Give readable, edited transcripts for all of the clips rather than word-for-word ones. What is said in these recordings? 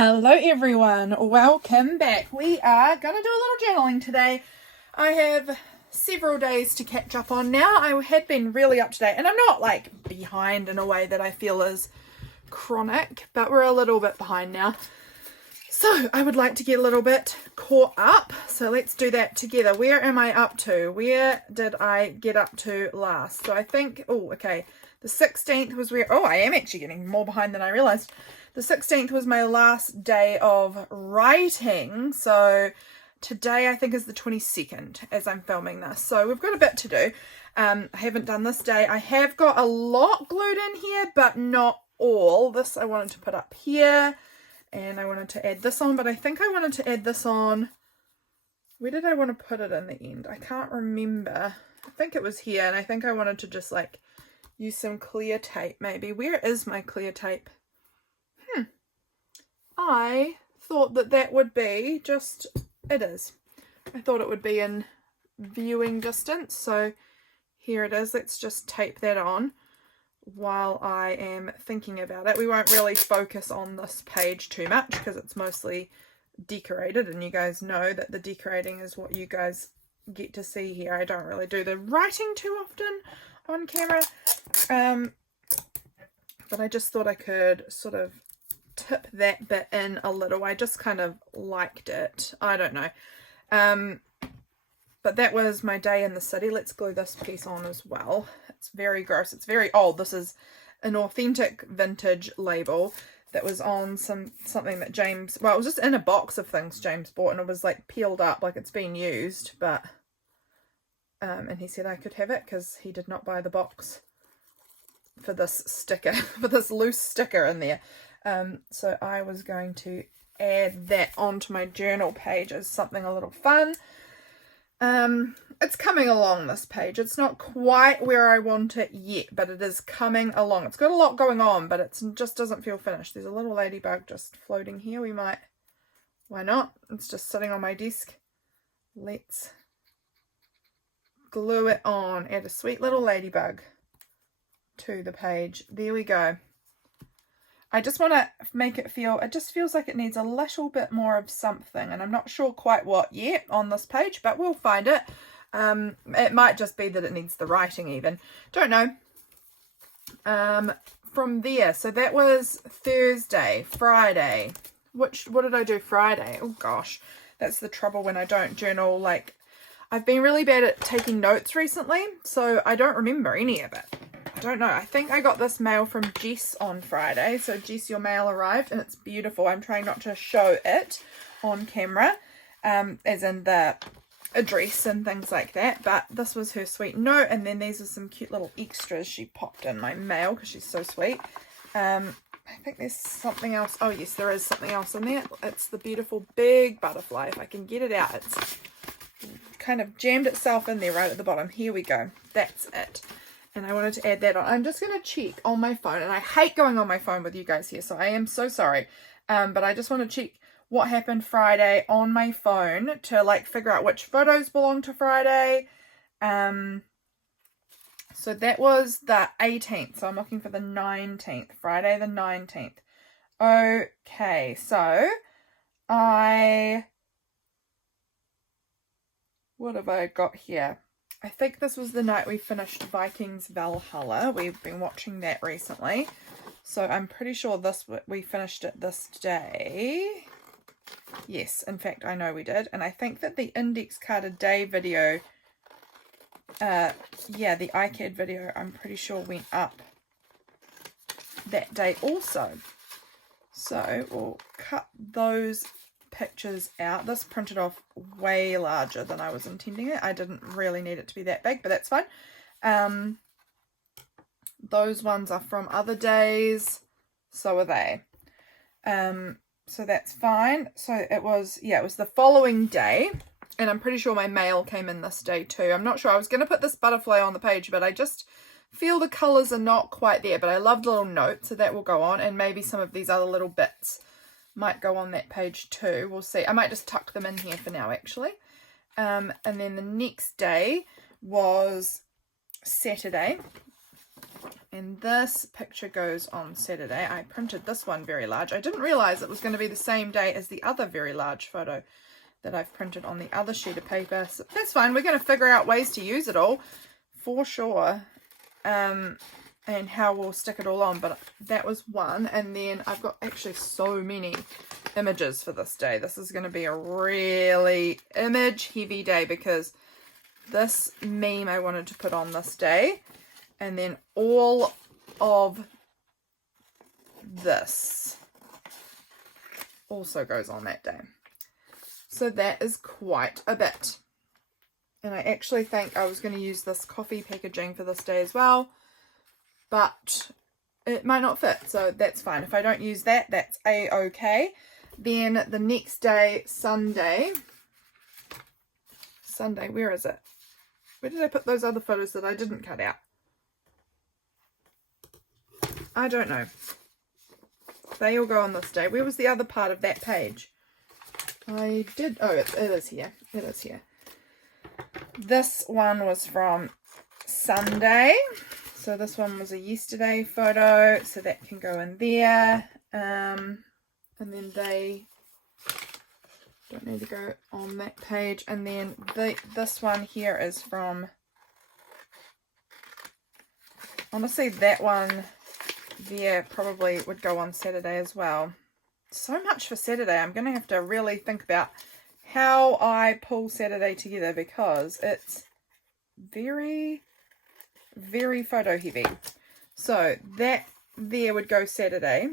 Hello everyone, welcome back. We are going to do a little journaling today. I have several days to catch up on now. I had been really up to date and I'm not like behind in a way that I feel is chronic, but we're a little bit behind now. So I would like to get a little bit caught up. So let's do that together. Where am I up to? Where did I get up to last? So I think, the 16th was where, I am actually getting more behind than I realized. The 16th was my last day of writing. So today I think is the 22nd as I'm filming this. So we've got a bit to do. I haven't done this day. I have got a lot glued in here, but not all. This I wanted to put up here. And I wanted to add this on, but I think I wanted to add this on. Where did I want to put it in the end? I can't remember. I think it was here, and I think I wanted to just like use some clear tape maybe. Where is my clear tape? I thought that would be just, it is. I thought it would be in viewing distance, so here it is. Let's just tape that on while I am thinking about it. We won't really focus on this page too much because it's mostly decorated, and you guys know that the decorating is what you guys get to see here. I don't really do the writing too often on camera, but I just thought I could sort of tip that bit in a little. I just kind of liked it. I don't know. But that was my day in the city. Let's glue this piece on as well. It's very gross. It's very old. This is an authentic vintage label that was on something that James, well, it was just in a box of things James bought, and it was like peeled up like it's been used, but and he said I could have it because he did not buy the box for this sticker, for this loose sticker in there. So I was going to add that onto my journal page as something a little fun. It's coming along, this page. It's not quite where I want it yet, but it is coming along. It's got a lot going on, but it just doesn't feel finished. There's a little ladybug just floating here. Why not? It's just sitting on my desk. Let's glue it on. Add a sweet little ladybug to the page. There we go. I just want to make it feel, it just feels like it needs a little bit more of something, and I'm not sure quite what yet on this page, but we'll find it. It might just be that it needs the writing even. Don't know. From there, so that was Thursday, Friday. What did I do Friday? Oh gosh, that's the trouble when I don't journal. Like, I've been really bad at taking notes recently, so I don't remember any of it. I don't know. I think I got this mail from Jess on Friday. So Jess, your mail arrived and it's beautiful. I'm trying not to show it on camera, as in the address and things like that. But this was her sweet note, and then these are some cute little extras she popped in my mail because she's so sweet. I think there's something else. Oh yes, there is something else in there. It's the beautiful big butterfly. If I can get it out, it's kind of jammed itself in there right at the bottom. Here we go. That's it. And I wanted to add that on. I'm just going to check on my phone. And I hate going on my phone with you guys here, so I am so sorry. But I just want to check what happened Friday on my phone to like figure out which photos belong to Friday. So that was the 18th. So I'm looking for the 19th. Friday the 19th. Okay, so what have I got here? I think this was the night we finished Vikings Valhalla. We've been watching that recently. So I'm pretty sure we finished it this day. Yes, in fact, I know we did. And I think that the index card a day video, the iCAD video, I'm pretty sure went up that day also. So we'll cut those pictures out. This printed off way larger than I was intending it. I didn't really need it to be that big, but that's fine. Those ones are from other days, so are they. So that's fine. So it was the following day, and I'm pretty sure my mail came in this day too. I'm not sure. I was going to put this butterfly on the page, but I just feel the colours are not quite there, but I love the little note, so that will go on, and maybe some of these other little bits might go on that page too. We'll see. I might just tuck them in here for now, actually. And then the next day was Saturday, And this picture goes on Saturday. I printed this one very large. I didn't realize it was going to be the same day as the other very large photo that I've printed on the other sheet of paper. So that's fine. We're going to figure out ways to use it all for sure. And how we'll stick it all on. But that was one. And then I've got actually so many images for this day. This is going to be a really image heavy day because this meme I wanted to put on this day. And then all of this also goes on that day. So that is quite a bit. And I actually think I was going to use this coffee packaging for this day as well. But it might not fit. So that's fine. If I don't use that, that's a-okay. Then the next day, Sunday. Sunday, where is it? Where did I put those other photos that I didn't cut out? I don't know. They all go on this day. Where was the other part of that page? I did. Oh, it is here. It is here. This one was from Sunday. So this one was a yesterday photo. So that can go in there. And then they don't need to go on that page. And then this one here is from... Honestly, that one... there probably would go on Saturday as well. So much for Saturday. I'm going to have to really think about how I pull Saturday together because it's very, very photo heavy. So that there would go Saturday.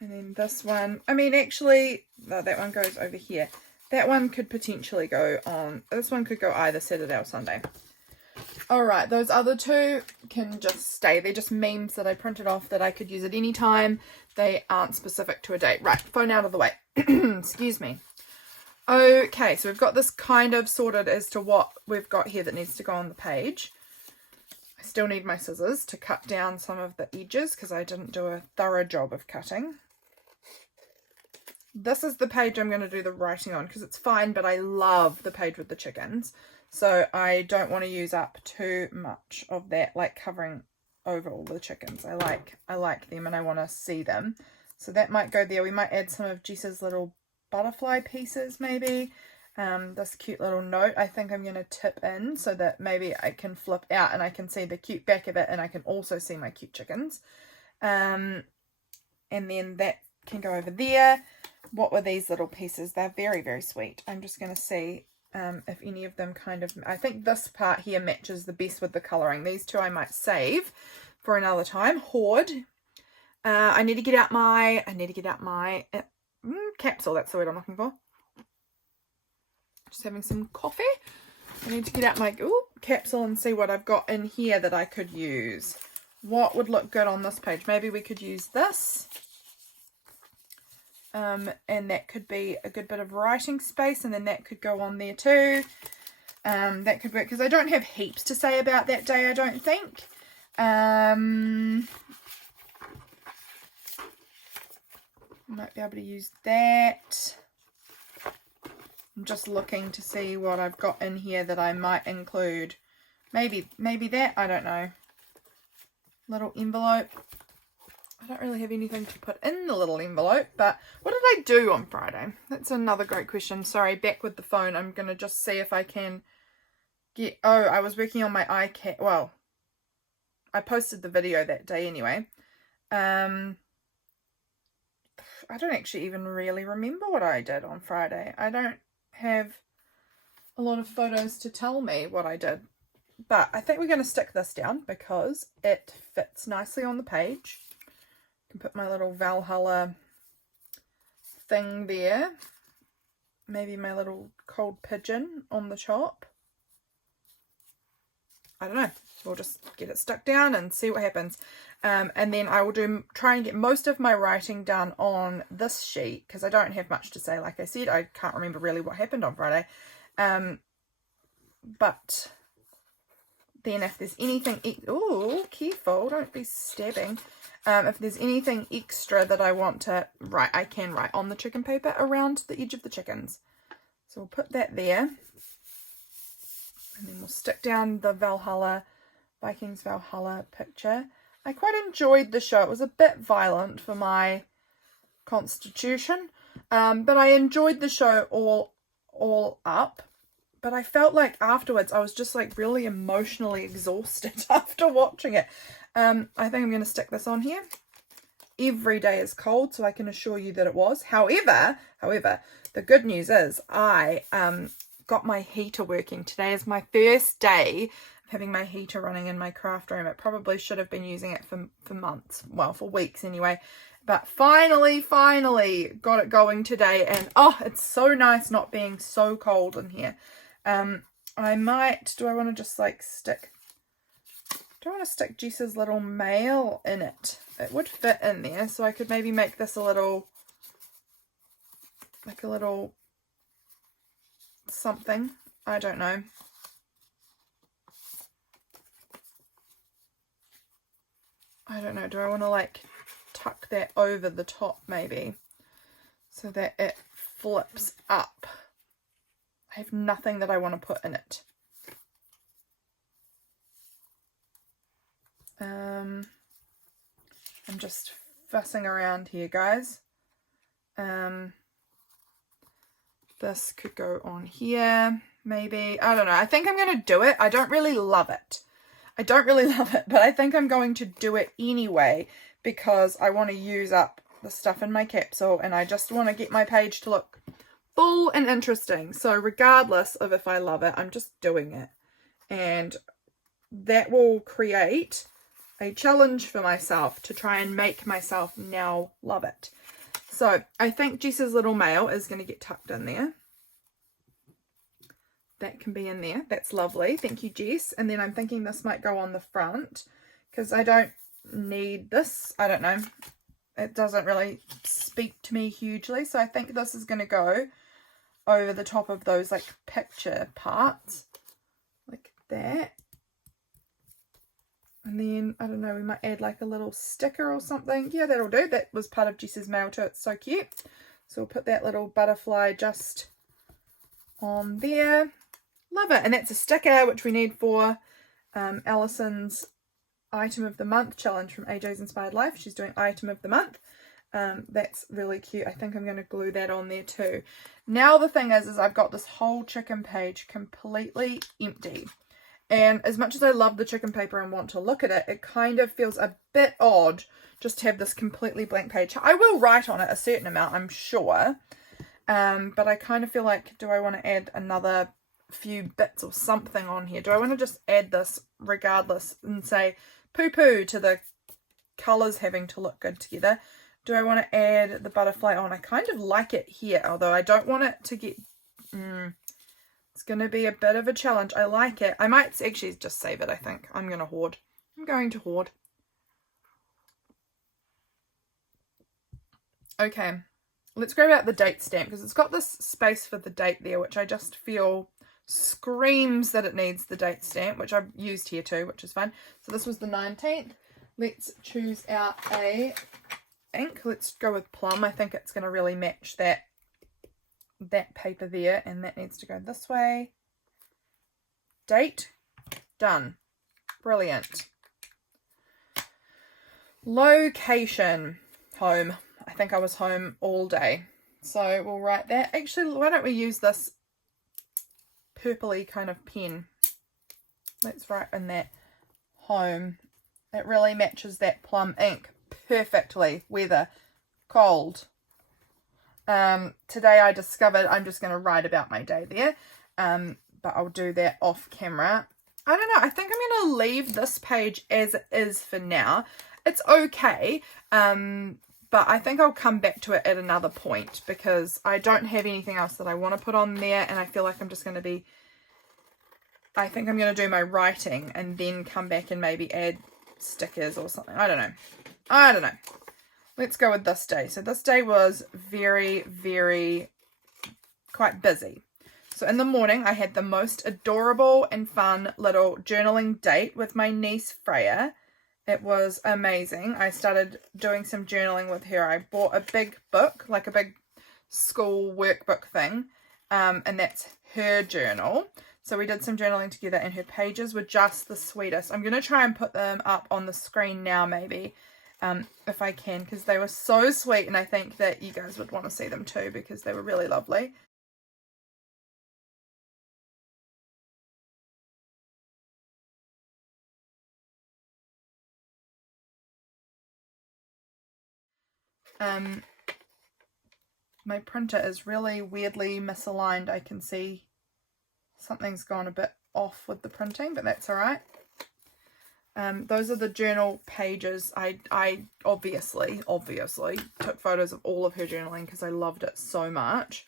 And then this one, I mean actually, no, that one goes over here. That one could potentially go on, this one could go either Saturday or Sunday. Alright, those other two can just stay. They're just memes that I printed off that I could use at any time. They aren't specific to a date. Right, phone out of the way. Excuse me. Okay, so we've got this kind of sorted as to what we've got here that needs to go on the page. I still need my scissors to cut down some of the edges because I didn't do a thorough job of cutting. This is the page I'm going to do the writing on because it's fine, but I love the page with the chickens. So I don't want to use up too much of that, like covering over all the chickens. I like them and I want to see them. So that might go there. We might add some of Jess's little butterfly pieces maybe. This cute little note I think I'm going to tip in so that maybe I can flip out and I can see the cute back of it and I can also see my cute chickens. And then that can go over there. What were these little pieces? They're very, very sweet. I'm just going to see if any of them kind of... I think this part here matches the best with the colouring. These two I might save for another time. Hoard. I need to get out my capsule. That's the word I'm looking for. Just having some coffee. I need to get out my capsule and see what I've got in here that I could use. What would look good on this page? Maybe we could use this. And that could be a good bit of writing space, and then that could go on there too. That could work because I don't have heaps to say about that day, I don't think. Might be able to use that. I'm just looking to see what I've got in here that I might include. Maybe that, I don't know. Little envelope. I don't really have anything to put in the little envelope, but what did I do on Friday? That's another great question. Sorry, back with the phone. I'm going to just see if I can get... Oh, I was working on my iCat. Well, I posted the video that day anyway. I don't actually even really remember what I did on Friday. I don't have a lot of photos to tell me what I did. But I think we're going to stick this down because it fits nicely on the page. I can put my little Valhalla thing there. Maybe my little cold pigeon on the top. I don't know. We'll just get it stuck down and see what happens. And then I will try and get most of my writing done on this sheet because I don't have much to say. Like I said, I can't remember really what happened on Friday. But then if there's anything... Oh, careful. Don't be stabbing. If there's anything extra that I want to write, I can write on the chicken paper around the edge of the chickens. So we'll put that there. And then we'll stick down the Valhalla Vikings Valhalla picture. I quite enjoyed the show. It was a bit violent for my constitution, but I enjoyed the show all up. But I felt like afterwards I was just like really emotionally exhausted after watching it. I think I'm going to stick this on here. Every day is cold, so I can assure you that it was. However, the good news is I got my heater working. Today is my first day of having my heater running in my craft room. It probably should have been using it for months, well, for weeks anyway. But finally got it going today, and oh, it's so nice not being so cold in here. I might, do I want to just like stick Jess's little mail in it? It would fit in there, so I could maybe make this a little, like a little something. I don't know. Do I want to like tuck that over the top maybe so that it flips up? I have nothing that I want to put in it. I'm just fussing around here, guys. This could go on here, maybe. I don't know. I think I'm going to do it. I don't really love it. But I think I'm going to do it anyway because I want to use up the stuff in my capsule and I just want to get my page to look full and interesting. So regardless of if I love it, I'm just doing it. And that will create a challenge for myself to try and make myself now love it. So I think Jess's little mail is going to get tucked in there. That can be in there. That's lovely. Thank you, Jess. And then I'm thinking this might go on the front because I don't need this. I don't know. It doesn't really speak to me hugely. So I think this is going to go over the top of those like picture parts like that. And then, I don't know, we might add like a little sticker or something. Yeah, that'll do. That was part of Jess's mail too. It's so cute. So we'll put that little butterfly just on there. Love it. And that's a sticker which we need for Alison's Item of the Month challenge from AJ's Inspired Life. She's doing Item of the Month. That's really cute. I think I'm going to glue that on there too. Now the thing is I've got this whole chicken page completely empty. And as much as I love the chicken paper and want to look at it, it kind of feels a bit odd just to have this completely blank page. I will write on it a certain amount, I'm sure. But I kind of feel like, do I want to add another few bits or something on here? Do I want to just add this regardless and say poo-poo to the colours having to look good together? Do I want to add the butterfly on? I kind of like it here, although I don't want it to get... It's going to be a bit of a challenge. I like it. I might actually just save it, I think. I'm going to hoard. Okay. Let's grab out the date stamp because it's got this space for the date there, which I just feel screams that it needs the date stamp, which I've used here too, which is fine. So this was the 19th. Let's choose out a ink. Let's go with plum. I think it's going to really match that paper there, and that needs to go this way. Date. Done. Brilliant. Location. Home. I think I was home all day. So we'll write that. Actually, why don't we use this purpley kind of pen? Let's write in that home. It really matches that plum ink perfectly. Weather. Cold. Today I discovered I'm just going to write about my day there. But I'll do that off camera. I don't know. I think I'm going to leave this page as it is for now. It's okay. But I think I'll come back to it at another point because I don't have anything else that I want to put on there. And I feel like I'm just going to be... I think I'm going to do my writing and then come back and maybe add stickers or something. I don't know. Let's go with this day. So this day was very, very quite busy. So in the morning, I had the most adorable and fun little journaling date with my niece, Freya. It was amazing. I started doing some journaling with her. I bought a big book, like a big school workbook thing. and that's her journal. So we did some journaling together, and her pages were just the sweetest. I'm going to try and put them up on the screen now, maybe, if I can, because they were so sweet, and I think that you guys would want to see them too, because they were really lovely. My printer is really weirdly misaligned. I can see something's gone a bit off with the printing, but that's all right. Those are the journal pages. I obviously took photos of all of her journaling because I loved it so much.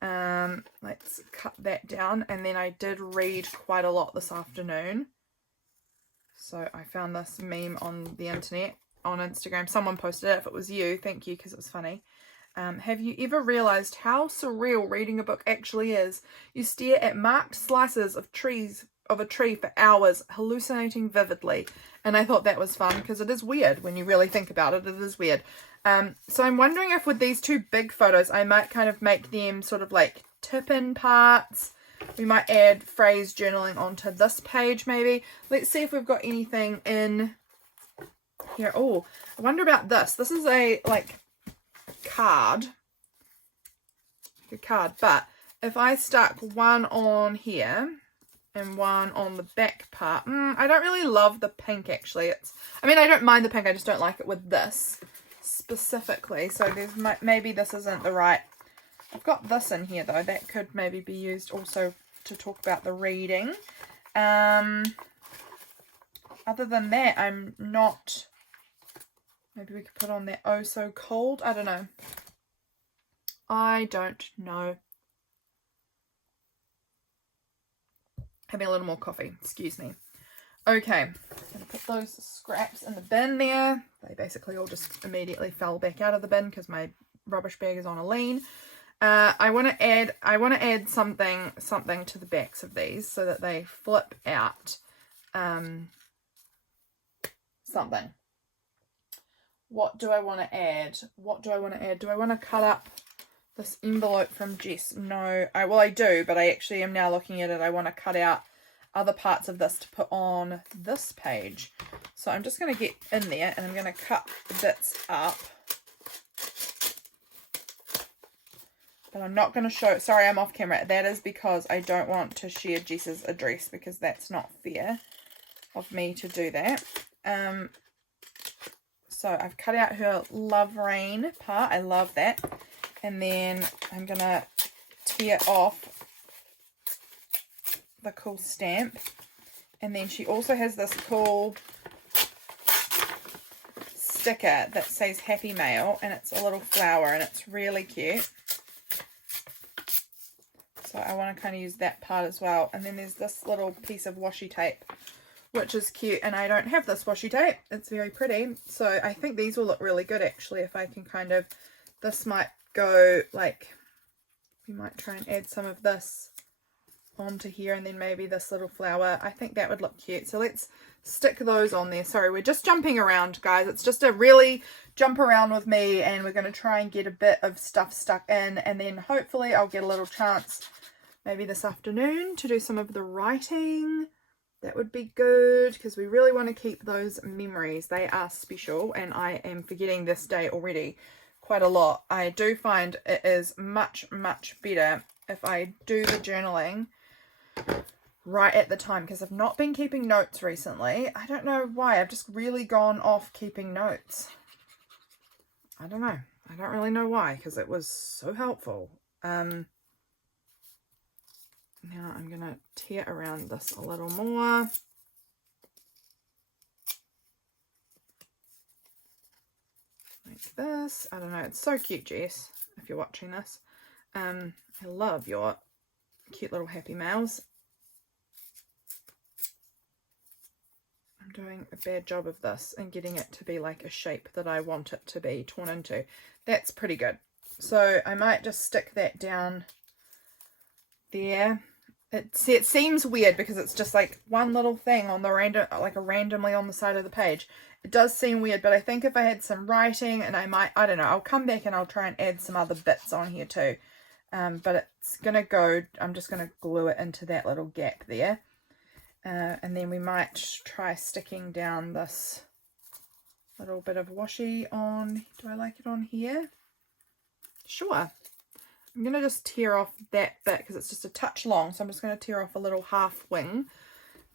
Let's cut that down. And then I did read quite a lot this afternoon. So I found this meme on the internet, on Instagram. Someone posted it. If it was you, thank you, because it was funny. Have you ever realized how surreal reading a book actually is? You stare at marked slices of a tree for hours, hallucinating vividly. And I thought that was fun because it is weird when you really think about it. It is weird. So I'm wondering if with these two big photos, I might kind of make them sort of like tip-in parts. We might add phrase journaling onto this page maybe. Let's see if we've got anything in here. Oh, I wonder about this. This is a like card, but if I stuck one on here and one on the back part, I don't really love the pink actually. I mean, I don't mind the pink, I just don't like it with this specifically. So there's maybe this isn't the right. I've got this in here though, that could maybe be used also to talk about the reading. Other than that, I'm not. Maybe we could put on that oh so cold. I don't know. Having a little more coffee. Excuse me. Okay. I'm going to put those scraps in the bin there. They basically all just immediately fell back out of the bin because my rubbish bag is on a lean. I want to add something to the backs of these so that they flip out. Something. What do I want to add? Do I want to cut up this envelope from Jess? No. I do, but I actually am now looking at it. I want to cut out other parts of this to put on this page. So I'm just going to get in there and I'm going to cut the bits up. But I'm not going to show. Sorry, I'm off camera. That is because I don't want to share Jess's address because that's not fair of me to do that. So I've cut out her Love Rain part. I love that. And then I'm going to tear off the cool stamp. And then she also has this cool sticker that says Happy Mail. And it's a little flower and it's really cute. So I want to kind of use that part as well. And then there's this little piece of washi tape, which is cute, and I don't have this washi tape. It's very pretty. So I think these will look really good actually if I can kind of, this might go like, we might try and add some of this onto here and then maybe this little flower. I think that would look cute. So let's stick those on there. Sorry, we're just jumping around, guys. It's just a really jump around with me, and we're going to try and get a bit of stuff stuck in, and then hopefully I'll get a little chance maybe this afternoon to do some of the writing. That would be good because we really want to keep those memories. They are special, and I am forgetting this day already quite a lot. I do find it is much, much better if I do the journaling right at the time because I've not been keeping notes recently. I don't know why. I've just really gone off keeping notes. I don't know. I don't really know why because it was so helpful. Now I'm going to tear around this a little more. Like this. I don't know. It's so cute, Jess, if you're watching this. I love your cute little Happy Mails. I'm doing a bad job of this and getting it to be like a shape that I want it to be torn into. That's pretty good. So I might just stick that down there. It seems weird because it's just like one little thing on the randomly on the side of the page. It does seem weird, but I think if I had some writing and I don't know, I'll come back and I'll try and add some other bits on here too. but it's going to go, I'm just going to glue it into that little gap there. And then we might try sticking down this little bit of washi on, do I like it on here? Sure. I'm going to just tear off that bit because it's just a touch long, so I'm just going to tear off a little half wing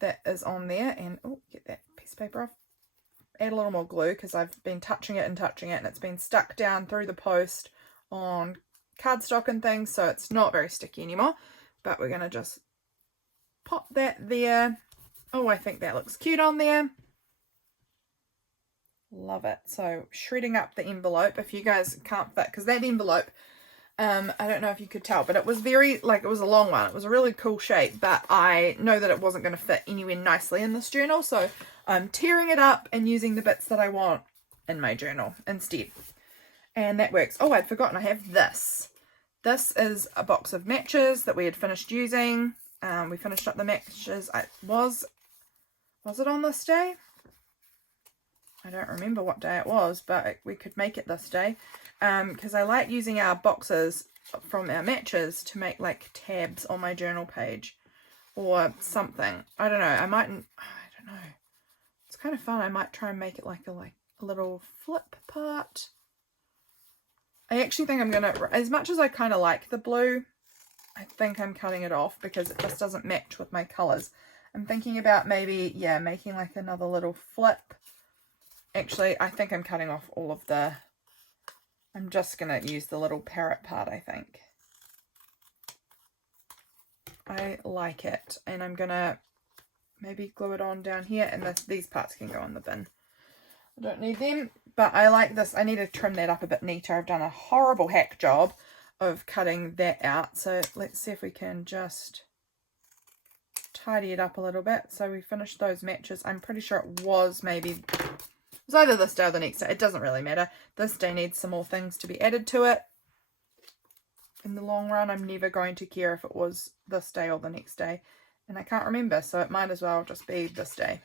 that is on there, and oh, get that piece of paper off. Add a little more glue because I've been touching it and it's been stuck down through the post on cardstock and things, so it's not very sticky anymore. But we're going to just pop that there. Oh, I think that looks cute on there. Love it. So shredding up the envelope, if you guys can't fit, because that envelope, I don't know if you could tell, but it was very, like, it was a long one. It was a really cool shape, but I know that it wasn't going to fit anywhere nicely in this journal, so I'm tearing it up and using the bits that I want in my journal instead. And that works. Oh, I'd forgotten I have this. This is a box of matches that we had finished using. We finished up the matches. Was it on this day? I don't remember what day it was, but we could make it this day. Because I like using our boxes from our matches to make like tabs on my journal page or something. I don't know. I don't know. It's kind of fun. I might try and make it like a little flip part. I actually think I'm gonna, as much as I kind of like the blue, I think I'm cutting it off because it just doesn't match with my colors. I'm thinking about maybe, yeah, making like another little flip. Actually, I think I'm cutting off all of the, I'm just going to use the little parrot part, I think. I like it. And I'm going to maybe glue it on down here, and these parts can go in the bin. I don't need them, but I like this. I need to trim that up a bit neater. I've done a horrible hack job of cutting that out. So let's see if we can just tidy it up a little bit. So we finished those matches. I'm pretty sure it was either this day or the next day. It doesn't really matter. This day needs some more things to be added to it. In the long run, I'm never going to care if it was this day or the next day. And I can't remember, so it might as well just be this day.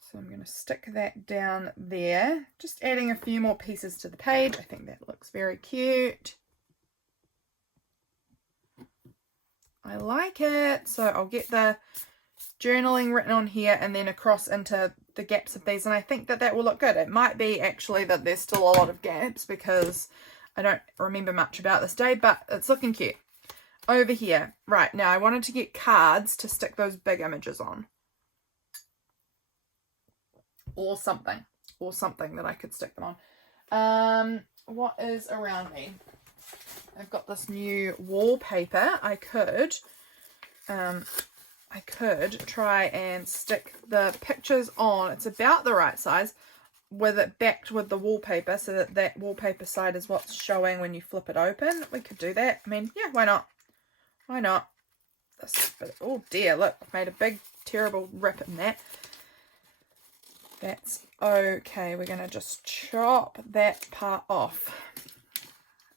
So I'm going to stick that down there. Just adding a few more pieces to the page. I think that looks very cute. I like it. So I'll get the journaling written on here and then across into the gaps of these, and I think that will look good. It might be actually that there's still a lot of gaps because I don't remember much about this day, but it's looking cute. Over here, right, now I wanted to get cards to stick those big images on, or something that I could stick them on. What is around me? I've got this new wallpaper. I could try and stick the pictures on. It's about the right size with it backed with the wallpaper so that that wallpaper side is what's showing when you flip it open. We could do that. I mean, yeah, why not? Why not? Oh dear, look, I've made a big, terrible rip in that. That's okay. We're going to just chop that part off.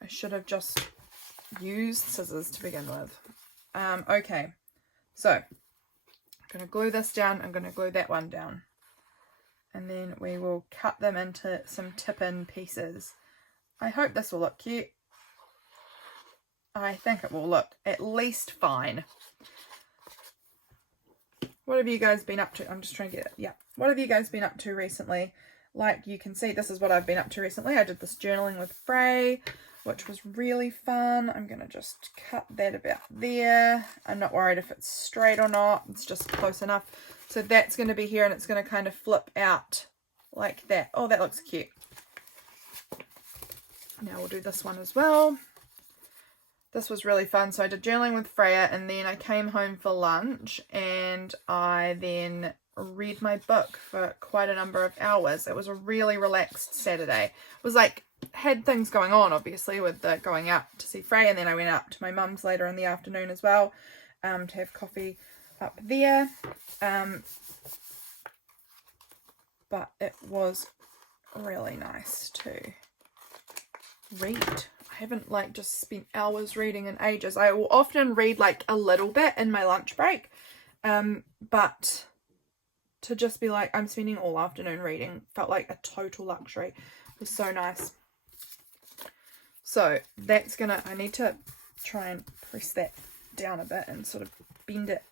I should have just used scissors to begin with. Okay, so I'm going to glue this down. I'm going to glue that one down. And then we will cut them into some tip-in pieces. I hope this will look cute. I think it will look at least fine. What have you guys been up to? I'm just trying to get it. Yeah. What have you guys been up to recently? Like you can see, this is what I've been up to recently. I did this journaling with Frey, which was really fun. I'm going to just cut that about there. I'm not worried if it's straight or not. It's just close enough. So that's going to be here and it's going to kind of flip out like that. Oh, that looks cute. Now we'll do this one as well. This was really fun. So I did journaling with Freya and then I came home for lunch and I then read my book for quite a number of hours. It was a really relaxed Saturday. It was like, had things going on obviously with the going out to see Freya, and then I went out to my mum's later in the afternoon as well to have coffee up there. But it was really nice to read. I haven't like just spent hours reading in ages. I will often read like a little bit in my lunch break, but to just be like I'm spending all afternoon reading felt like a total luxury. It was so nice. So that's gonna, I need to try and press that down a bit and sort of bend it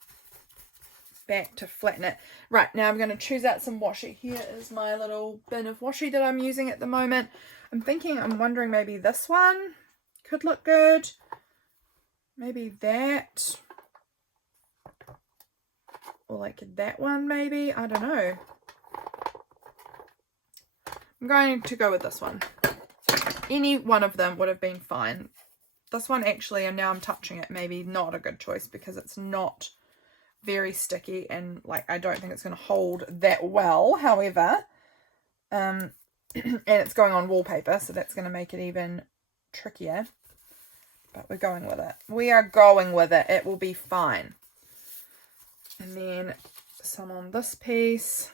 back to flatten it. Right, now I'm going to choose out some washi. Here is my little bin of washi that I'm using at the moment. I'm wondering maybe this one could look good. Maybe that. Or like that one maybe. I don't know. I'm going to go with this one. Any one of them would have been fine. This one actually, and now I'm touching it, maybe not a good choice because it's not very sticky and like I don't think it's going to hold that well. However, and it's going on wallpaper, so that's going to make it even trickier. But we're going with it. We are going with it. It will be fine. And then some on this piece.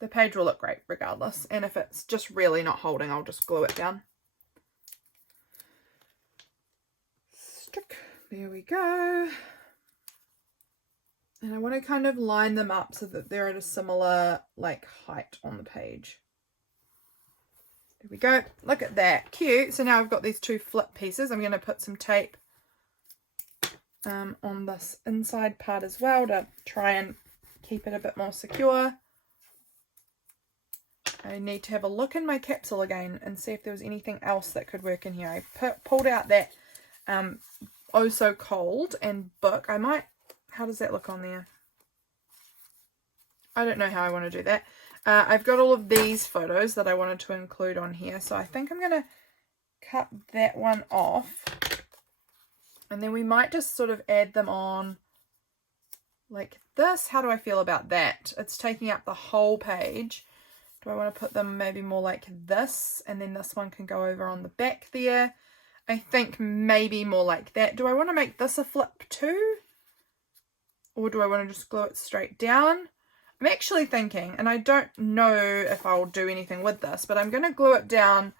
The page will look great regardless. And if it's just really not holding, I'll just glue it down. Stick. There we go. And I want to kind of line them up so that they're at a similar like height on the page. There we go. Look at that. Cute. So now I've got these two flip pieces. I'm going to put some tape on this inside part as well to try and keep it a bit more secure. I need to have a look in my capsule again and see if there was anything else that could work in here. I pulled out that Oh So Cold and book. I might... How does that look on there? I don't know how I want to do that. I've got all of these photos that I wanted to include on here. So I think I'm going to cut that one off. And then we might just sort of add them on like this. How do I feel about that? It's taking up the whole page. Do I want to put them maybe more like this? And then this one can go over on the back there. I think maybe more like that. Do I want to make this a flip too? Or do I want to just glue it straight down? I'm actually thinking, and I don't know if I'll do anything with this, but I'm going to glue it down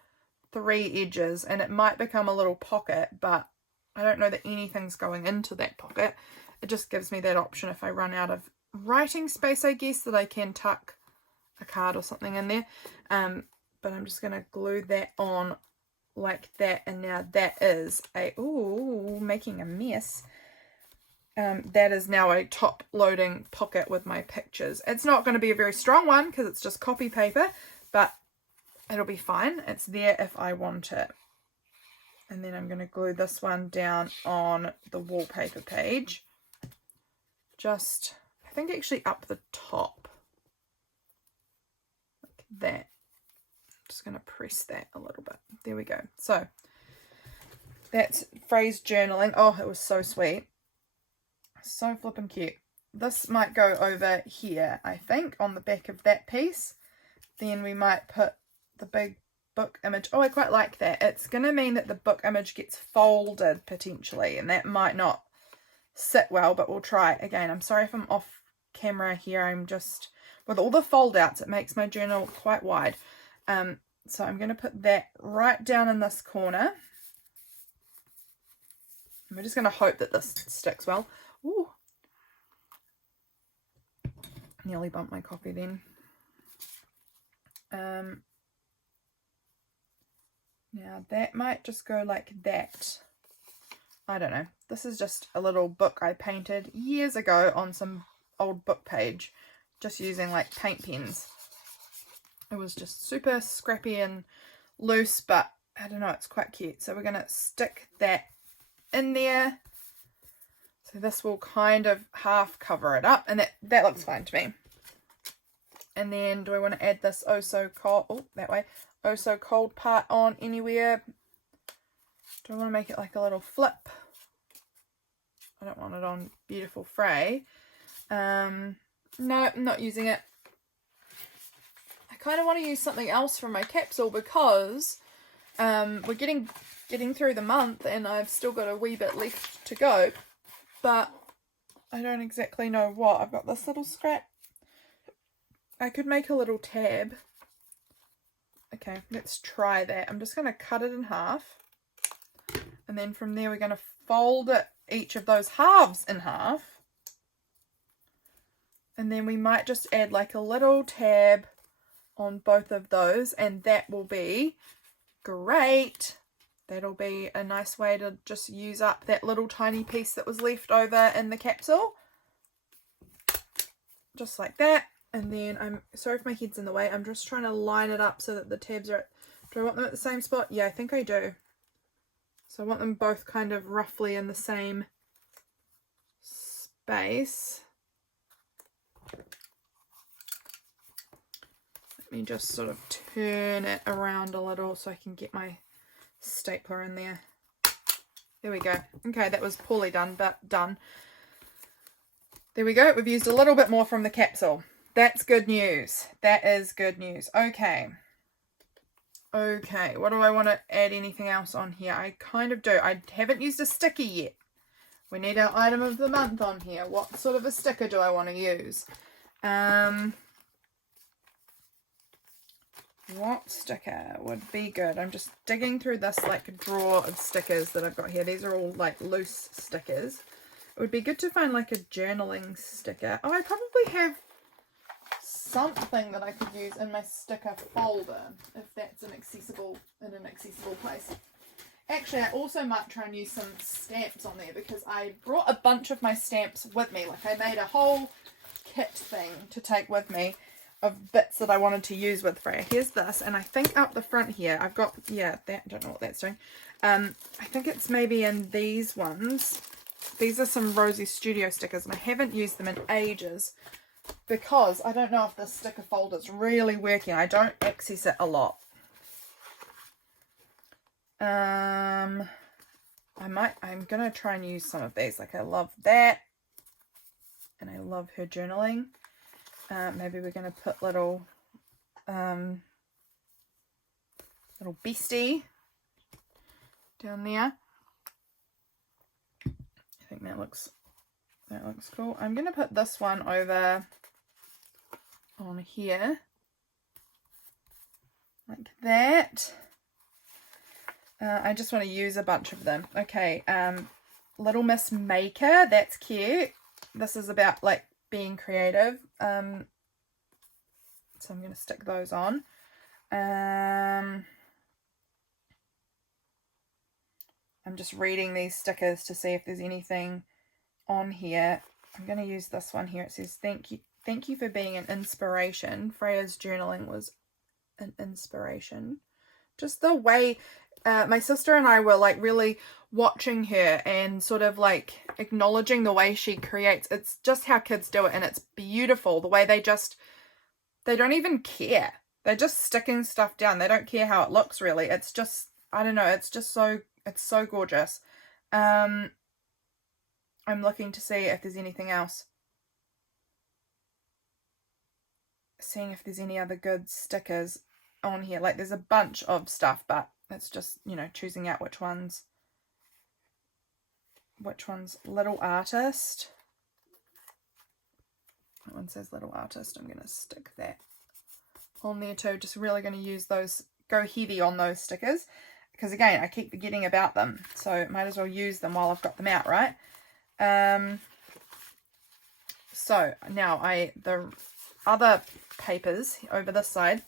3 edges and it might become a little pocket, but I don't know that anything's going into that pocket. It just gives me that option if I run out of writing space, I guess, that I can tuck a card or something in there. But I'm just going to glue that on like that, and now that is a, ooh, making a mess. That is now a top loading pocket with my pictures. It's not going to be a very strong one because it's just copy paper, but it'll be fine. It's there if I want it. And then I'm going to glue this one down on the wallpaper page. Just, I think actually up the top. Like that. I'm just going to press that a little bit. There we go. So, that's phrase journaling. Oh, it was so sweet. So flippin' cute. This might go over here, I think, on the back of that piece. Then we might put the big book image. Oh, I quite like that. It's going to mean that the book image gets folded potentially, and that might not sit well, but we'll try. Again, I'm sorry if I'm off camera here. I'm just, with all the fold outs, it makes my journal quite wide. So I'm going to put that right down in this corner. And we're just going to hope that this sticks well. Ooh. Nearly bumped my coffee then. Now that might just go like that. I don't know. This is just a little book I painted years ago on some old book page, just using like paint pens. It was just super scrappy and loose, but I don't know, it's quite cute. So we're going to stick that in there. So this will kind of half cover it up, and that looks fine to me. And then do I want to add this Oh So Cold, oh, that way, Oh So Cold part on anywhere? Do I want to make it like a little flip? I don't want it on beautiful fray. No, I'm not using it. I kind of want to use something else from my capsule because we're getting through the month and I've still got a wee bit left to go. But I don't exactly know what. I've got this little scrap. I could make a little tab. Okay, let's try that. I'm just going to cut it in half. And then from there we're going to fold it, each of those halves in half. And then we might just add like a little tab on both of those. And that will be great. that'll be a nice way to just use up that little tiny piece that was left over in the capsule. Just like that. And then I'm sorry if my head's in the way. I'm just trying to line it up so that the tabs are do I want them at the same spot? Yeah, I think I do. So I want them both kind of roughly in the same space. Let me just sort of turn it around a little so I can get my stapler in there. There we go. Okay, that was poorly done, but done. There we go. We've used a little bit more from the capsule. That's good news. That is good news. Okay. Okay, what do I want to add anything else on here? I kind of do. I haven't used a sticker yet. We need our item of the month on here. What sort of a sticker do I want to use? What sticker would be good? I'm just digging through this like drawer of stickers that I've got here. These are all like loose stickers. It would be good to find like a journaling sticker. Oh, I probably have something that I could use in my sticker folder if that's in an accessible place. Actually, I also might try and use some stamps on there because I brought a bunch of my stamps with me. Like I made a whole kit thing to take with me of bits that I wanted to use with Freya. Here's this, and I think up the front here I've got, yeah, that, I don't know what that's doing. I think it's maybe in these ones. These are some Rosie Studio stickers, and I haven't used them in ages because I don't know if this sticker folder is really working. I don't access it a lot. I'm gonna try and use some of these. Like I love that, and I love her journaling. Maybe we're gonna put little beastie down there. I think that looks cool. I'm gonna put this one over on here like that. I just want to use a bunch of them. Okay, Little Miss Maker, that's cute. This is about like being creative. So I'm going to stick those on. I'm just reading these stickers to see if there's anything on here. I'm going to use this one here. It says, thank you for being an inspiration. Freya's journaling was an inspiration. Just the way my sister and I were like really watching her and sort of like acknowledging the way she creates. It's just how kids do it, and it's beautiful the way they don't even care. They're just sticking stuff down. They don't care how it looks really. It's just, I don't know, it's so gorgeous. I'm looking to see if there's anything else. Seeing if there's any other good stickers on here. Like there's a bunch of stuff, but it's just, you know, choosing out which one's Little Artist. That one says Little Artist. I'm going to stick that on there too. Just really going to use those, go heavy on those stickers, because again, I keep forgetting about them, so might as well use them while I've got them out, right? So now the other papers over this side,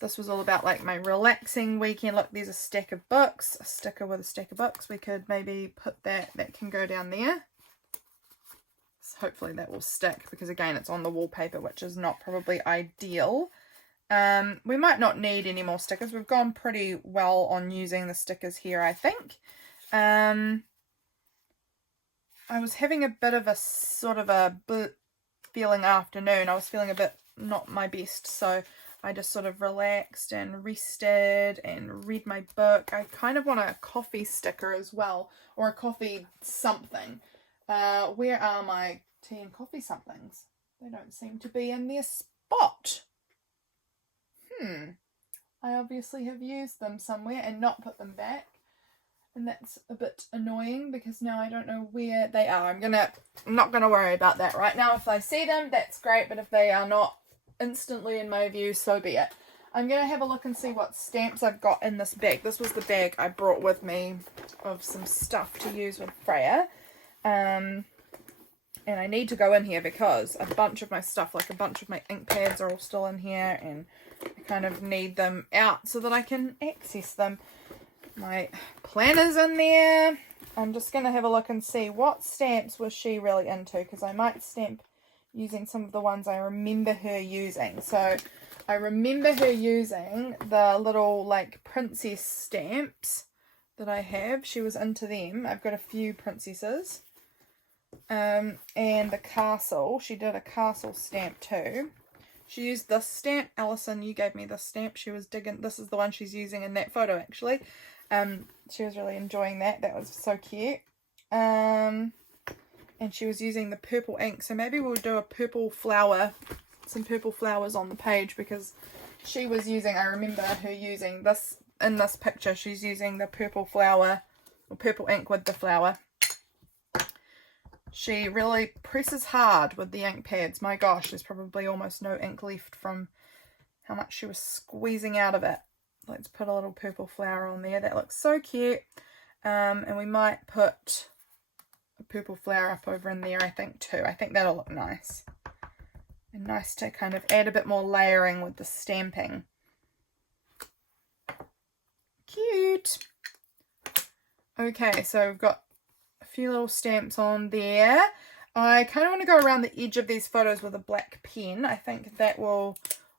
this was all about like my relaxing weekend. Look, there's a stack of books, a sticker with a stack of books. We could maybe put that can go down there. So hopefully that will stick, because again, it's on the wallpaper, which is not probably ideal. We might not need any more stickers. We've gone pretty well on using the stickers here, I think. I was having a bit of a sort of a feeling afternoon. I was feeling a bit not my best, so I just sort of relaxed and rested and read my book. I kind of want a coffee sticker as well, or a coffee something. Where are my tea and coffee somethings? They don't seem to be in their spot. I obviously have used them somewhere and not put them back. And that's a bit annoying because now I don't know where they are. I'm not gonna worry about that right now. If I see them, that's great, but if they are not instantly in my view, so be it. I'm gonna have a look and see what stamps I've got in this bag. This was the bag I brought with me of some stuff to use with Freya. And I need to go in here because a bunch of my stuff, like a bunch of my ink pads, are all still in here, and I kind of need them out so that I can access them. my planners in there. I'm just going to have a look and see what stamps was she really into, because I might stamp using some of the ones I remember her using. So I remember her using the little like princess stamps that I have. She was into them. I've got a few princesses. And the castle. She did a castle stamp too. She used this stamp. Alison, you gave me this stamp. She was digging. This is the one she's using in that photo actually. She was really enjoying that. That was so cute. And she was using the purple ink. So maybe we'll do a purple flower, some purple flowers on the page, because she was using, I remember her using this, in this picture, she's using the purple flower, or purple ink with the flower. She really presses hard with the ink pads. My gosh, there's probably almost no ink left from how much she was squeezing out of it. Let's put a little purple flower on there. That looks so cute. And we might put a purple flower up over in there, I think, too. I think that'll look nice. And nice to kind of add a bit more layering with the stamping. Cute. Okay, so we've got a few little stamps on there. I kind of want to go around the edge of these photos with a black pen. I think that will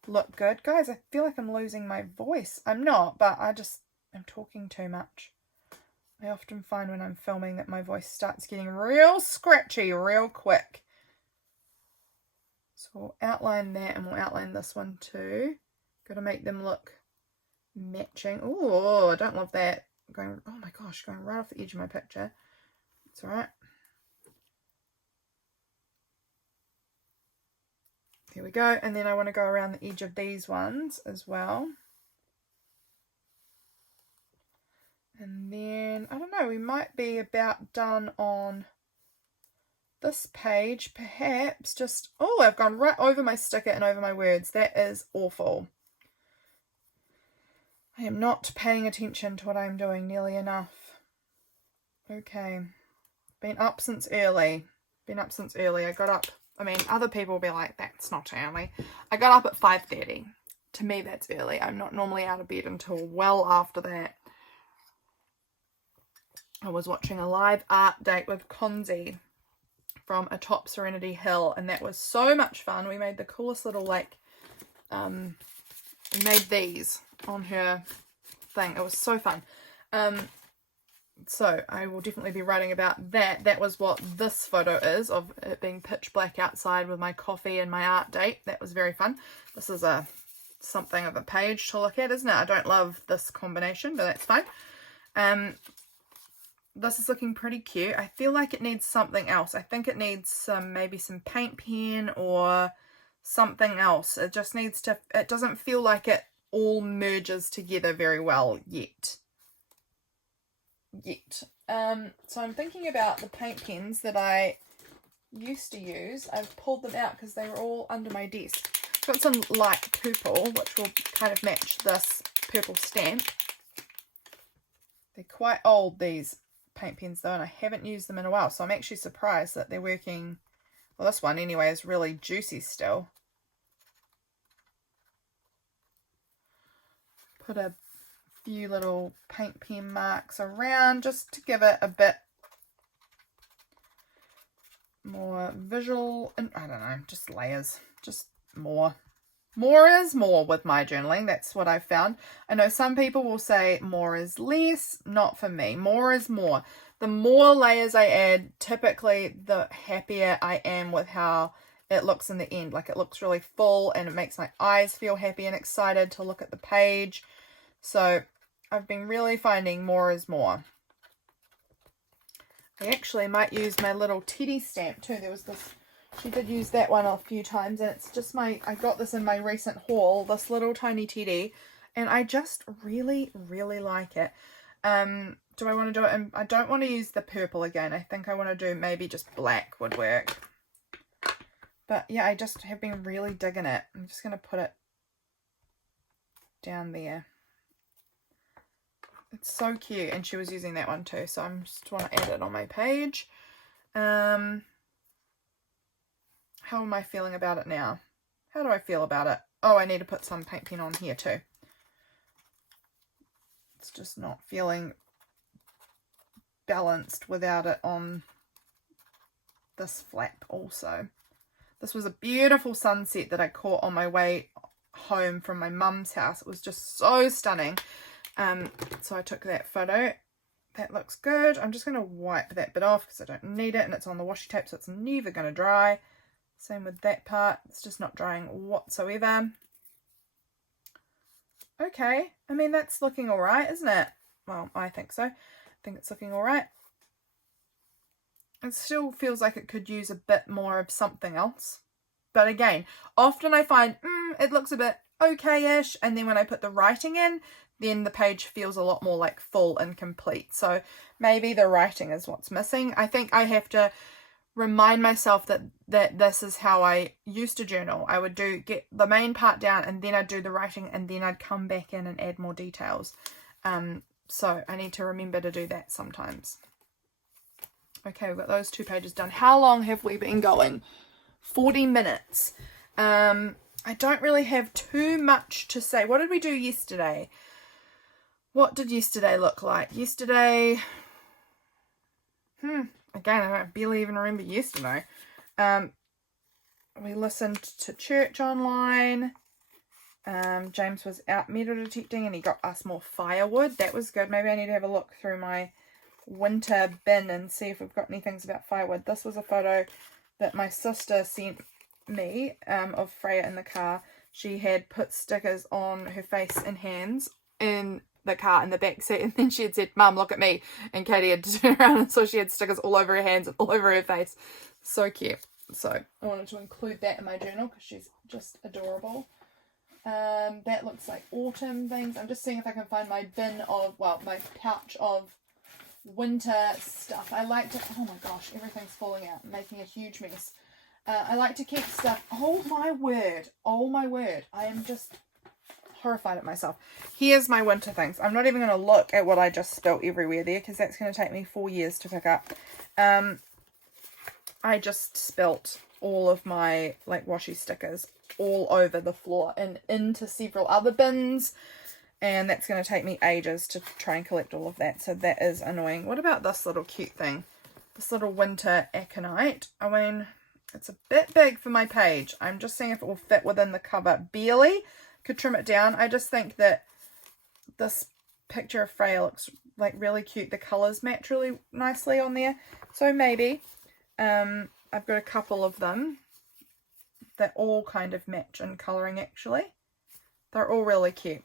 look good. Guys, I feel like I'm losing my voice. I'm not, but I'm talking too much. I often find when I'm filming that my voice starts getting real scratchy real quick. So we'll outline that, and we'll outline this one too. Got to make them look matching. Oh, I don't love that. Going, oh my gosh, going right off the edge of my picture. It's alright. There we go. And then I want to go around the edge of these ones as well. And then, I don't know, we might be about done on this page. Perhaps just, oh, I've gone right over my sticker and over my words. That is awful. I am not paying attention to what I'm doing nearly enough. Okay. Been up since early. I got up. I mean, other people will be like, that's not early. I got up at 5:30. To me, that's early. I'm not normally out of bed until well after that. I was watching a live art date with Konzi from atop Serenity Hill, and that was so much fun. We made the coolest little, like, we made these on her thing. It was so fun. So I will definitely be writing about that. That was what this photo is, of it being pitch black outside with my coffee and my art date. That was very fun. This is something of a page to look at, isn't it? I don't love this combination, but that's fine. This is looking pretty cute. I feel like it needs something else. I think it needs maybe some paint pen or something else. It just needs to, it doesn't feel like it all merges together very well yet. So I'm thinking about the paint pens that I used to use. I've pulled them out because they were all under my desk. Got some light purple, which will kind of match this purple stamp. They're quite old, these paint pens though, and I haven't used them in a while, so I'm actually surprised that they're working. Well, this one anyway is really juicy still. Put a few little paint pen marks around just to give it a bit more visual, and I don't know, just layers, just more. More is more with my journaling. That's what I've found. I know some people will say more is less. Not for me. More is more. The more layers I add, typically the happier I am with how it looks in the end. Like, it looks really full and it makes my eyes feel happy and excited to look at the page. So I've been really finding more is more. I actually might use my little teddy stamp too. There was this, she did use that one a few times, and it's just I got this in my recent haul, this little tiny teddy, and I just really, really like it. Do I want to do it? I don't want to use the purple again. I think I want to do maybe just black would work. But yeah, I just have been really digging it. I'm just going to put it down there. It's so cute, and she was using that one too, so I just want to add it on my page. How am I feeling about it now? How do I feel about it? Oh, I need to put some paint pen on here too. It's just not feeling balanced without it on this flap also. This was a beautiful sunset that I caught on my way home from my mum's house. It was just so stunning. So I took that photo. That looks good. I'm just going to wipe that bit off because I don't need it, and it's on the washi tape, so it's never going to dry. Same with that part. It's just not drying whatsoever. Okay. I mean, that's looking all right, isn't it? Well, I think so. I think it's looking all right. It still feels like it could use a bit more of something else. But again, often I find it looks a bit okay-ish, and then when I put the writing in, then the page feels a lot more like full and complete. So maybe the writing is what's missing. I think I have to remind myself that this is how I used to journal. I would get the main part down, and then I'd do the writing, and then I'd come back in and add more details. So I need to remember to do that sometimes. Okay, we've got those 2 pages done. How long have we been going? 40 minutes. I don't really have too much to say. What did we do yesterday? What did yesterday look like? Yesterday, again, I barely even remember yesterday. We listened to church online. James was out metal detecting, and he got us more firewood. That was good. Maybe I need to have a look through my winter bin and see if we've got any things about firewood. This was a photo that my sister sent me of Freya in the car. She had put stickers on her face and hands in the car in the back seat, and then she had said, "Mum, look at me," and Katie had to turn around, and so she had stickers all over her hands and all over her face. So cute. So I wanted to include that in my journal because she's just adorable. That looks like autumn things. I'm just seeing if I can find my bin of, well, my pouch of winter stuff. I like to, oh my gosh, everything's falling out, making a huge mess. I like to keep stuff, oh my word, I am just horrified at myself. Here's my winter things. I'm not even going to look at what I just spilt everywhere there, because that's going to take me 4 years to pick up. I just spilt all of my like washi stickers all over the floor and into several other bins, and that's going to take me ages to try and collect all of that, so that is annoying. What about this little cute thing? This little winter aconite. I mean, it's a bit big for my page. I'm just seeing if it will fit within the cover. Barely. Could trim it down. I just think that this picture of Freya looks like really cute. The colours match really nicely on there, so maybe. I've got a couple of them that all kind of match in colouring actually. They're all really cute.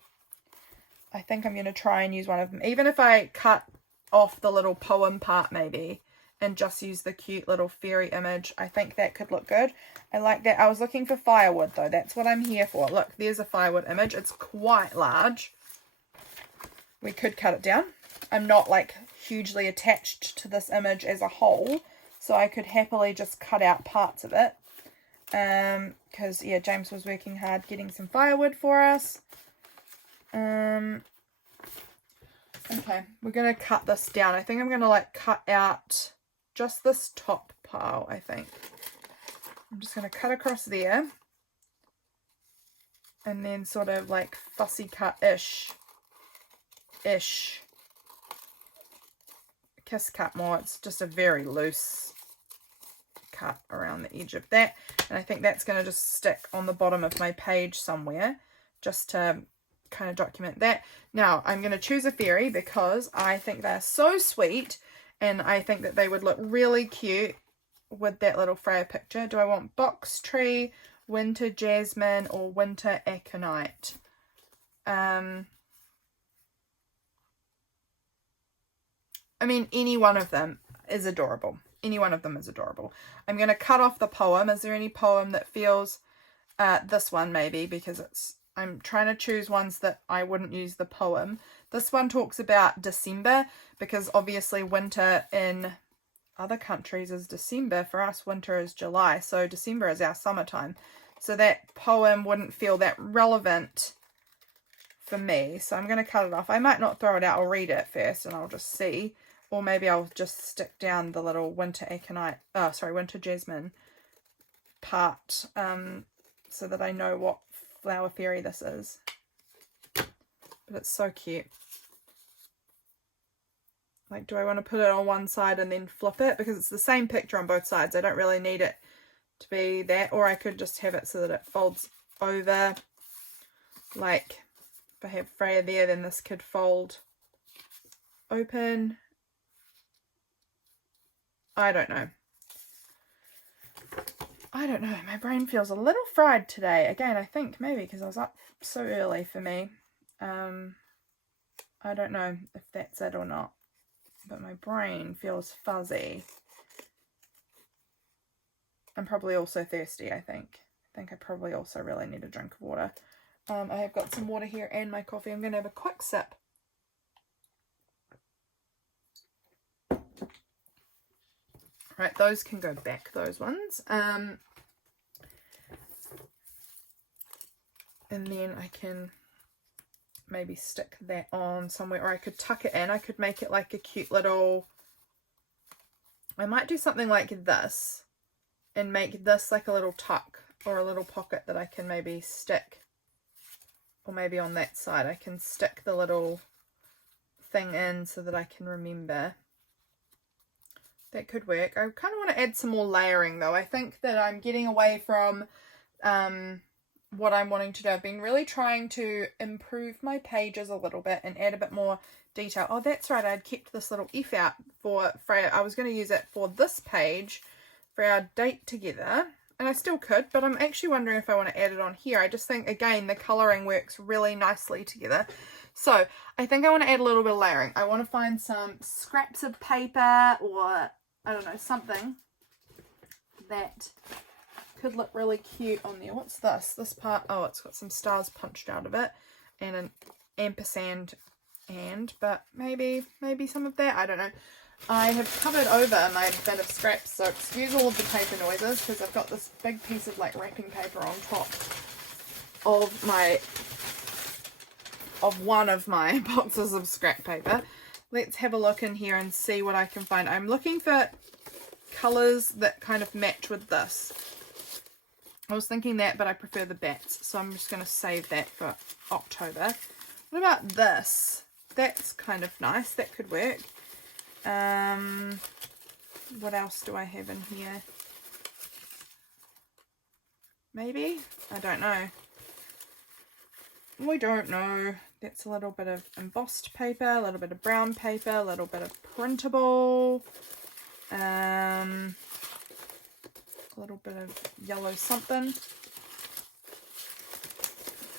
I think I'm going to try and use one of them. Even if I cut off the little poem part maybe and just use the cute little fairy image, I think that could look good. I like that. I was looking for firewood though. That's what I'm here for. Look, there's a firewood image. It's quite large. We could cut it down. I'm not like hugely attached to this image as a whole, so I could happily just cut out parts of it. Because yeah, James was working hard getting some firewood for us. Okay, we're gonna cut this down. I think I'm gonna like cut out just this top pile. I think I'm just gonna cut across there and then sort of like fussy cut ish kiss cut more. It's just a very loose cut around the edge of that, and I think that's going to just stick on the bottom of my page somewhere just to kind of document that. Now I'm going to choose a fairy because I think they're so sweet, and I think that they would look really cute with that little Freya picture. Do I want box tree, winter jasmine, or winter aconite? I mean, any one of them is adorable. Any one of them is adorable. I'm going to cut off the poem. Is there any poem that feels... this one maybe, because I'm trying to choose ones that I wouldn't use the poem. This one talks about December, because obviously winter in other countries is December. For us, winter is July. So December is our summertime. So that poem wouldn't feel that relevant for me. So I'm going to cut it off. I might not throw it out. I'll read it first and I'll just see. Or maybe I'll just stick down the little winter aconite, winter jasmine part, so that I know what flower fairy this is. But it's so cute. Like, do I want to put it on one side and then flip it? Because it's the same picture on both sides. I don't really need it to be that. Or I could just have it so that it folds over. Like, if I have Freya there, then this could fold open. I don't know. I don't know. My brain feels a little fried today. Again, I think maybe because I was up so early for me. I don't know if that's it or not. But my brain feels fuzzy. I'm probably also thirsty, I think. I think I probably also really need a drink of water. I have got some water here and my coffee. I'm going to have a quick sip. Right, those can go back, those ones. And then I can maybe stick that on somewhere, or I could tuck it in. I could make it like a cute little... I might do something like this and make this like a little tuck or a little pocket that I can maybe stick, or maybe on that side I can stick the little thing in so that I can remember. That could work. I kind of want to add some more layering though. I think that I'm getting away from what I'm wanting to do. I've been really trying to improve my pages a little bit and add a bit more detail. Oh, that's right. I'd kept this little F out for Freya. I was going to use it for this page for our date together. And I still could, but I'm actually wondering if I want to add it on here. I just think, again, the colouring works really nicely together. So I think I want to add a little bit of layering. I want to find some scraps of paper or, I don't know, something that could look really cute on there. What's this? This part, oh, it's got some stars punched out of it and an ampersand hand, but maybe some of that, I don't know. I have covered over my bin of scraps, so excuse all of the paper noises because I've got this big piece of like wrapping paper on top of one of my boxes of scrap paper. Let's have a look in here and see what I can find. I'm looking for colours that kind of match with this. I was thinking that, but I prefer the bats, so I'm just going to save that for October. What about this? That's kind of nice. That could work. What else do I have in here? Maybe? I don't know. We don't know. That's a little bit of embossed paper, a little bit of brown paper, a little bit of printable, a little bit of yellow something.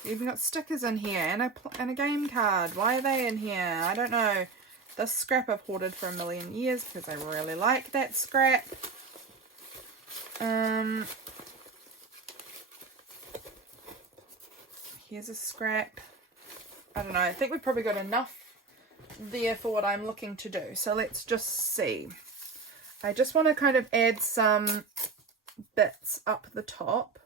Even got stickers in here and a game card. Why are they in here? I don't know. This scrap I've hoarded for a million years because I really like that scrap. Here's a scrap. I don't know. I think we've probably got enough there for what I'm looking to do. So let's just see. I just want to kind of add some bits up the top.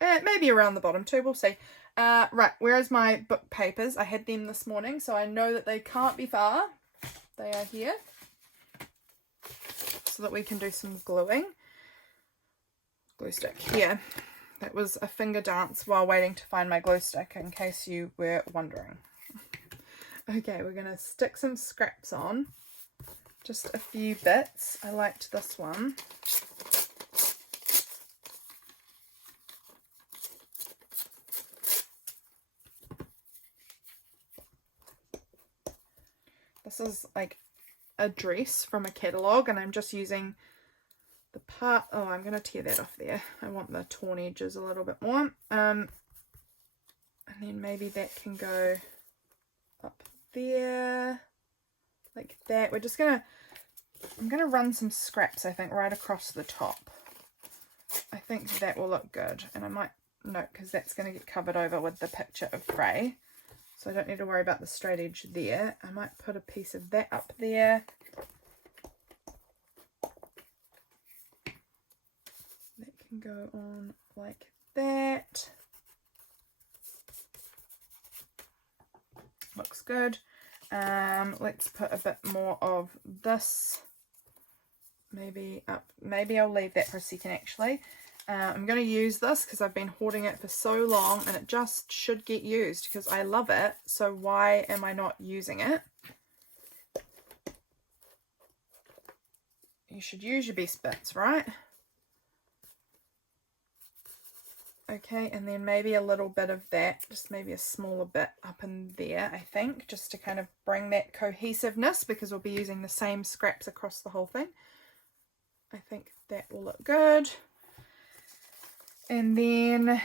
Maybe around the bottom too. We'll see. Right. Where's my book papers? I had them this morning, so I know that they can't be far. They are here. So that we can do some gluing. Glue stick here. That was a finger dance while waiting to find my glue stick, in case you were wondering. Okay, we're going to stick some scraps on. Just a few bits. I liked this one. This is like a dress from a catalogue, and I'm just using the part... Oh, I'm going to tear that off there. I want the torn edges a little bit more. And then maybe that can go up there, like that. We're just going to... I'm going to run some scraps, I think, right across the top. I think that will look good. And I might... No, because that's going to get covered over with the picture of Frey. So I don't need to worry about the straight edge there. I might put a piece of that up there. That can go on like that. Looks good. Let's put a bit more of this maybe up. Maybe I'll leave that for a second actually. I'm going to use this because I've been hoarding it for so long and it just should get used because I love it. So why am I not using it? you should use your best bits, right? Okay, and then maybe a little bit of that, just maybe a smaller bit up in there, I think, just to kind of bring that cohesiveness, because we'll be using the same scraps across the whole thing. I think that will look good. And then,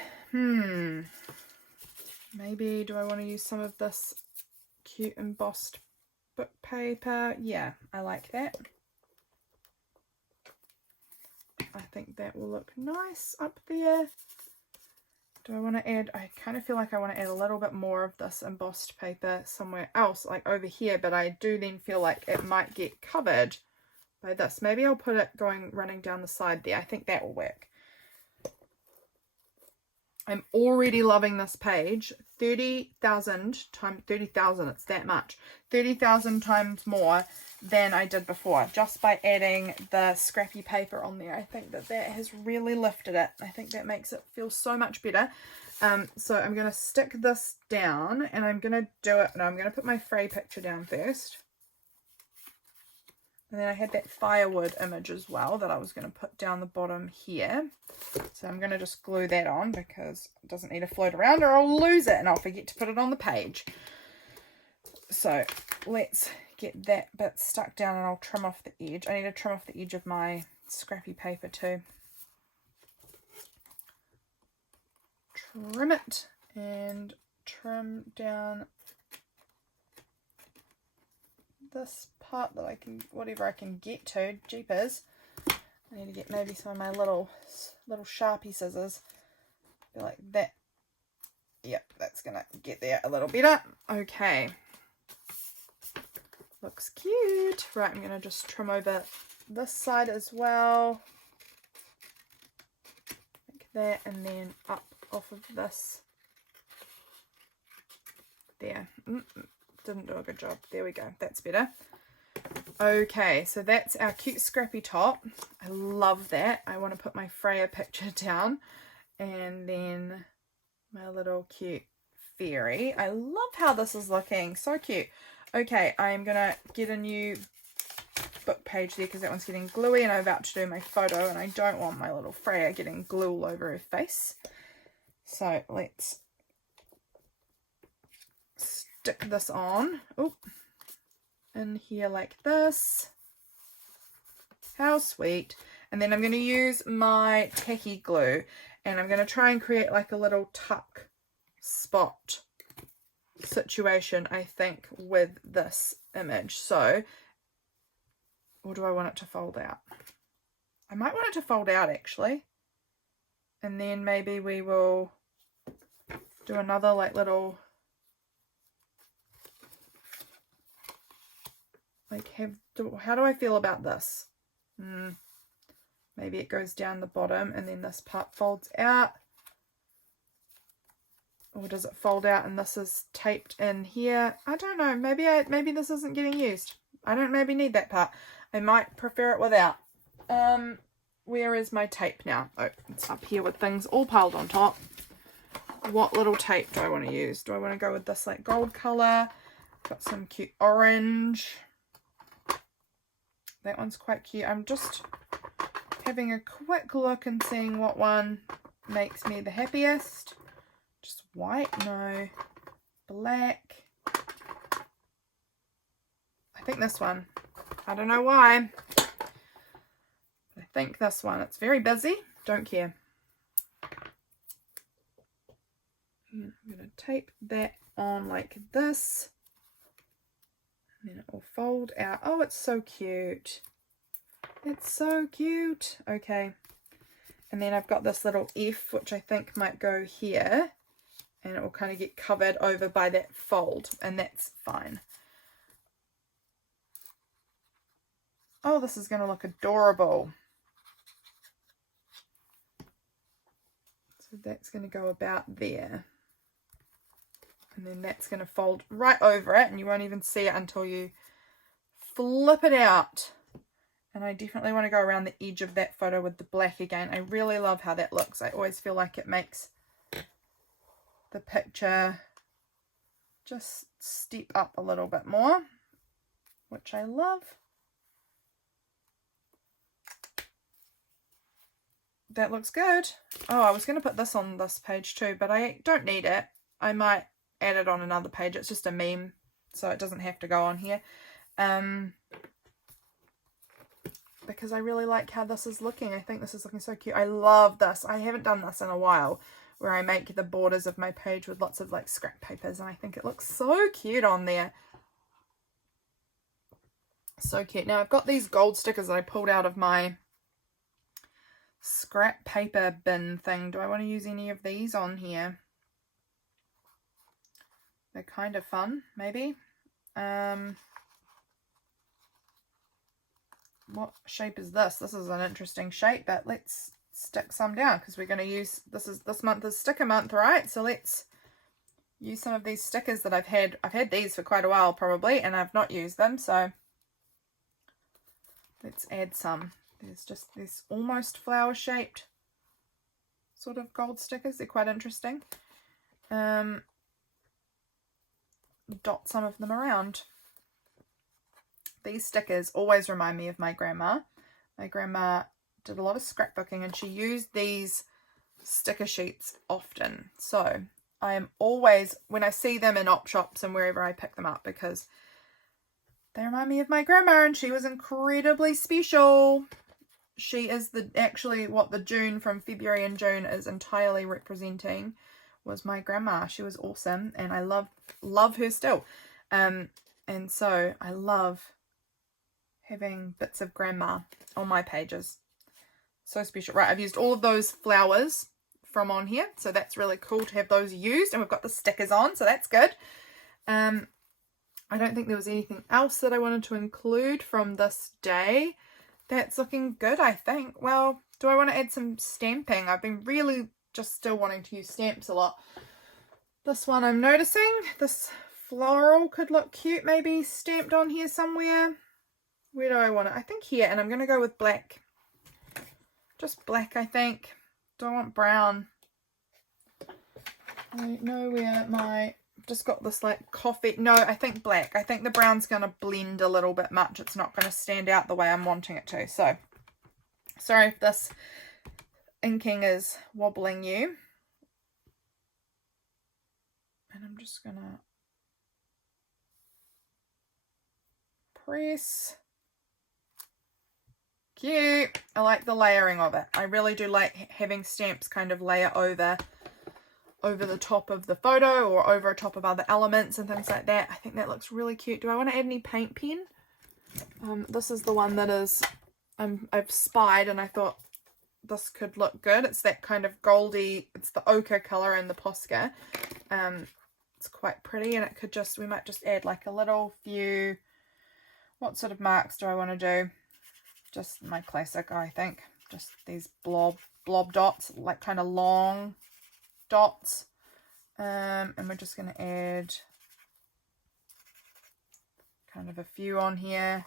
maybe do I want to use some of this cute embossed book paper? Yeah, I like that. I think that will look nice up there. Do I want to add, I kind of feel like I want to add a little bit more of this embossed paper somewhere else, like over here, but I do then feel like it might get covered by this. Maybe I'll put it running down the side there. I think that will work. I'm already loving this page. 30,000 times 30,000, it's that much. 30,000 times more than I did before, just by adding the scrappy paper on there. I think that has really lifted it. I think that makes it feel so much better. So I'm going to stick this down, and I'm going to do it. No, I'm going to put my Frey picture down first. And then I had that firewood image as well that I was going to put down the bottom here. So I'm going to just glue that on, because it doesn't need to float around or I'll lose it and I'll forget to put it on the page. So let's get that bit stuck down, and I'll trim off the edge. I need to trim off the edge of my scrappy paper too. Trim it and trim down this part that I can, whatever I can get to. Jeepers. I need to get maybe some of my little Sharpie scissors. Be like that. Yep, that's gonna get there a little better. Okay. Looks cute. Right, I'm gonna just trim over this side as well. Like that, and then up off of this. There. Didn't do a good job. There we go. That's better. Okay, so that's our cute scrappy top. I love that. I want to put my Freya picture down, and then my little cute fairy. I love how this is looking. So cute. Okay, I'm going to get a new book page there, because that one's getting gluey, and I'm about to do my photo, and I don't want my little Freya getting glue all over her face. So let's stick this on. Oh, in here like this. How sweet. And then I'm going to use my tacky glue, and I'm going to try and create like a little tuck spot situation, I think, with this image. So, or do I want it to fold out? I might want it to fold out actually, and then maybe we will do another like little, like how do I feel about this? Maybe it goes down the bottom and then this part folds out. Or does it fold out and this is taped in here? I don't know. Maybe this isn't getting used. I don't maybe need that part. I might prefer it without. Where is my tape now? Oh, it's up here with things all piled on top. What little tape do I want to use? Do I want to go with this like gold colour? Got some cute orange. That one's quite cute. I'm just having a quick look and seeing what one makes me the happiest. Just white? No. Black. I think this one. I don't know why. I think this one. It's very busy. Don't care. I'm going to tape that on like this. And then it will fold out. Oh, it's so cute. It's so cute. Okay. And then I've got this little F, which I think might go here. And it will kind of get covered over by that fold. And that's fine. Oh, this is going to look adorable. So that's going to go about there. And then that's going to fold right over it, and you won't even see it until you flip it out. And I definitely want to go around the edge of that photo with the black again. I really love how that looks. I always feel like it makes the picture just step up a little bit more, which I love. that looks good. Oh, I was going to put this on this page too, but I don't need it. I might add it on another page. It's just a meme, so it doesn't have to go on here. Because I really like how this is looking. I think this is looking so cute. I love this. I haven't done this in a while, where I make the borders of my page with lots of like scrap papers, and I think it looks so cute on there. So cute. Now I've got these gold stickers that I pulled out of my scrap paper bin thing. Do I want to use any of these on here? They're kind of fun, maybe. What shape is this? This is an interesting shape, but let's stick some down because we're going to use, this month is sticker month, right? So let's use some of these stickers that I've had these for quite a while probably, and I've not used them, so let's add some. There's just this almost flower shaped sort of gold stickers. They're quite interesting. Dot some of them around. These stickers always remind me of my grandma. My grandma did a lot of scrapbooking and she used these sticker sheets often. So I am always, when I see them in op shops and wherever, I pick them up because they remind me of my grandma, and she was incredibly special. She is actually what the June from February and June is entirely representing, was my grandma. She was awesome, and I love her still. And so I love having bits of grandma on my pages. So special. Right, I've used all of those flowers from on here, so that's really cool to have those used, and we've got the stickers on, so that's good. I don't think there was anything else that I wanted to include from this day. That's looking good, I think. Well, do I want to add some stamping? I've been really just still wanting to use stamps a lot. This one I'm noticing, this floral could look cute, maybe stamped on here somewhere. Where do I want it? I think here, and I'm going to go with black. Just black, I think. Do I want brown? I don't know where my... Just got this like coffee. No, I think black. I think the brown's going to blend a little bit much. It's not going to stand out the way I'm wanting it to. So, sorry if this inking is wobbling you. And I'm just going to press. Cute. I like the layering of it. I really do like having stamps kind of layer over the top of the photo or over top of other elements and things like that. I think that looks really cute. Do I want to add any paint pen? This is the one that is I've spied, and I thought this could look good. It's that kind of goldy, it's the ochre color in the Posca. It's quite pretty, and it could just, we might just add like a little few, what sort of marks do I want to do? Just my classic, I think. Just these blob dots, like kind of long dots. And we're just going to add kind of a few on here.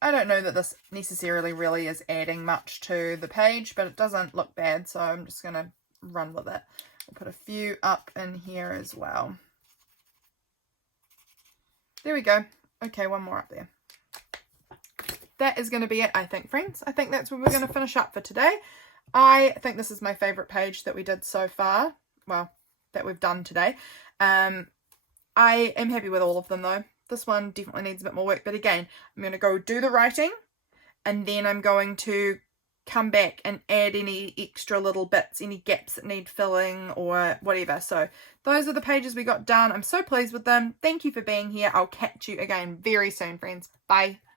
I don't know that this necessarily really is adding much to the page, but it doesn't look bad, so I'm just going to run with it. We'll put a few up in here as well. There we go. Okay, one more up there. That is going to be it, I think, friends. I think that's where we're going to finish up for today. I think this is my favourite page that we did so far. Well, that we've done today. I am happy with all of them, though. This one definitely needs a bit more work. But again, I'm going to go do the writing, and then I'm going to come back and add any extra little bits, any gaps that need filling or whatever. So those are the pages we got done. I'm so pleased with them. Thank you for being here. I'll catch you again very soon, friends. Bye.